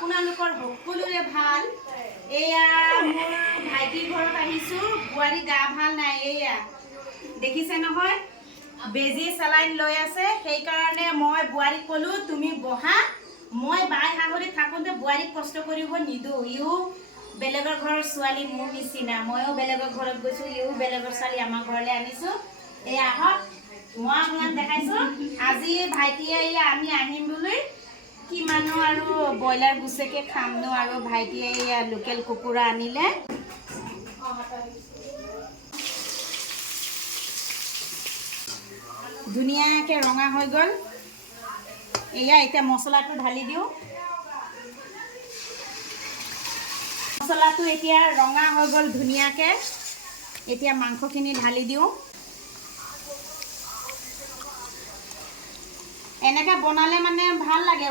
আপোনালোকৰ সকলোৰে ভাল। এয়া মোৰ ভাইটিৰ ঘৰত আহিছোঁ। বুঢ়াৰী গা ভাল নাই। এয়া দেখিছে নহয়, বেজি চেলাইন লৈ আছে। সেইকাৰণে মই বুঢ়াৰীক ক'লোঁ তুমি বহা, মই বাই শাহুৰি থাকোঁতে বুঢ়াৰীক কষ্ট কৰিব নিদিওঁ। ইও বেলেগৰ ঘৰৰ ছোৱালী মোৰ নিচিনা, ময়ো বেলেগৰ ঘৰত গৈছোঁ, ইও বেলেগৰ ছোৱালী আমাৰ ঘৰলৈ আনিছোঁ। এয়া আহক, মই আপোনাক দেখাইছোঁ। আজি ভাইটিয়ে আমি আহিম বুলি কিমানো আৰু ব্ৰইলাৰ গুচেকে খামনো, আৰু ভাইটিয়ে লোকেল কুকুৰা আনিলে। ধুনীয়াকৈ ৰঙা হৈ গ'ল। এতিয়া মছলাটো ঢালি দিওঁ। মছলাটো এতিয়া ৰঙা হৈ গ'ল ধুনীয়াকৈ। এতিয়া মাংসখিনি ঢালি দিওঁ। এনেকৈ বনালে মানে ভাল লাগে,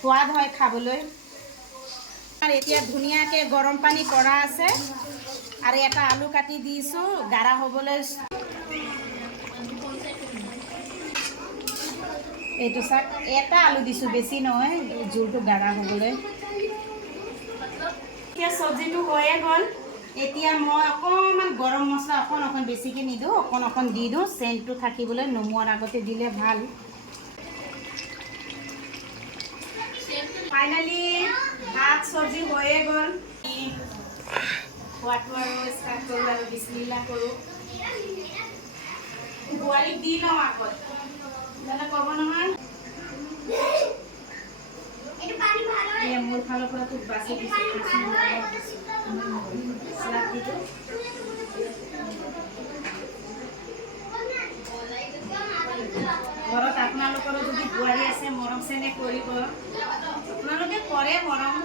সোৱাদ হয় খাবলৈ। আৰু এতিয়া ধুনীয়াকৈ গৰম পানী কৰা আছে, আৰু এটা আলু কাটি দিছোঁ গাঢ়া হ'বলৈ। এইটো চাওক, এটা আলু দিছোঁ, বেছি নহয়, জোলটো গাঢ়া হ'বলৈ। এতিয়া চব্জিটো হৈয়ে গ'ল। এতিয়া মই অকণমান গৰম মছলা অকণ বেছিকৈ নিদিওঁ, অকণ দি দিওঁ, চেণ্টটো থাকিবলৈ। নমোৱাৰ আগতে দিলে ভাল। ফাইনেলি ভাত চব্জি হৈয়ে গ'ল। খোৱাটো আৰু ষ্টাৰ্ট কৰোঁ, আৰু বিছমিল্লাহ কৰোঁ। বোৱাৰীক দি লওঁ আগত, নহ'লে ক'ব নহয়। মোৰ ফালৰ পৰা তোক বাচি দিছোঁ। ঘৰত আপোনালোকৰো যদি বোৱাৰী আছে, মৰম চেনেহ কৰিব। আপোনালোকে কৰে মৰম,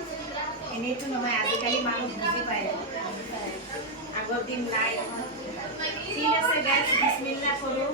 এনেইতো নহয়। আজিকালি মানুহ বুজি পায়, আগৰ দিন নাই। ঠিক আছে গাইজ, বিছমিল্লাহ কৰোঁ।